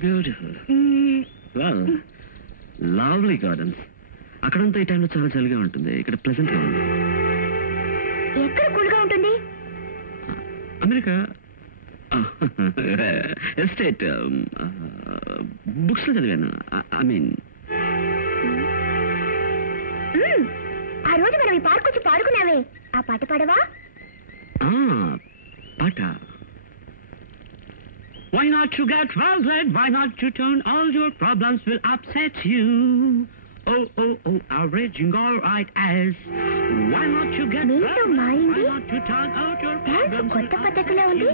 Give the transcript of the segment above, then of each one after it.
Beautiful well lovely gardens అక్కడంతా ఈ టైంలో చాలా చలిగా ఉంటుంది. ఇక్కడ ప్లెజెంట్గా ఉంది. ఎక్కడ కూల్గా ఉంటుంది? అమెరికా. ఎస్టేట్ బుక్స్లో చదివాను. I mean hmm. ఆ రోజు మనం ఈ పార్క్ వచ్చి పాడుకున్నావే. ఆ పాట పాడవా? పాట. Why not you get well read? Why not you turn all your problems will upset you? Oh, oh, oh, are raging all right as. Why not you get Name well to read? mind Why it. not you turn out your Dance problems కొత్త will పద్ధతిలో upset ఉంది. you?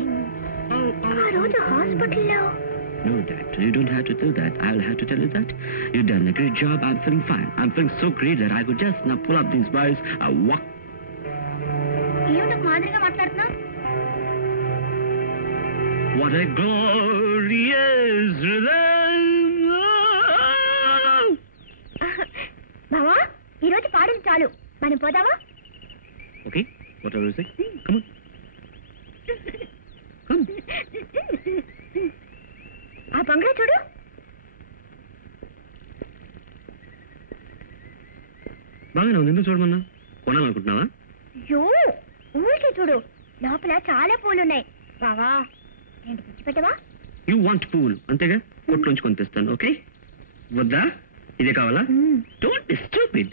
Oh, oh, ఆ రోజు హాస్పిటల్లో No, doctor, you don't have to do that. I'll have to tell you that. You've done a great job. I'm feeling fine. I'm feeling so great that I could just now pull up these bars. I walk. ఏమిటో మాదిరిగా మాట్లాడుతున్నా What a glorious! బావా ఈ రోజు పాడింది చాలు మనం పోదావా Okay, what are you saying? Come on. Come. ఆ బంగ్లా చూడు బాగానే ఉంది ఎందుకు చూడమన్నా కొనాలనుకుంటున్నావా యో ఊరికే చూడు లోపల చాలా పూలున్నాయి బావా రెండు పిచ్చి పెట్టవా? యూ వాంట్ పూల్ అంతేగా? కొట్లోంచి కొనిపిస్తాను ఓకే? వద్దా? ఇదే కావాలా? డోంట్ బి స్టూపిడ్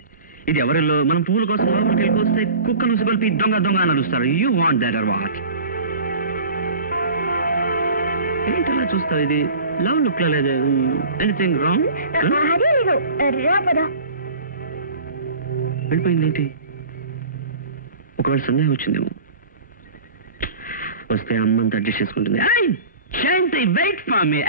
ఇది ఎవరిలో? మనం పువ్వుల కోసం లోపలికి వస్తే కుక్క నుంచి కలిపి దొంగ దొంగ అని అరుస్తారు. You want that or what ఏంటి అలా చూస్తావు ఇది? లవ్ లుక్లో లేదు? ఎనీథింగ్ రాంగ్ వెళ్ళిపోయింది ఏంటి ఒకవేళ సందేహం వచ్చిందేమో. వస్తే అమ్మంతా అడ్జస్ట్ చేసుకుంటుంది. Wait for me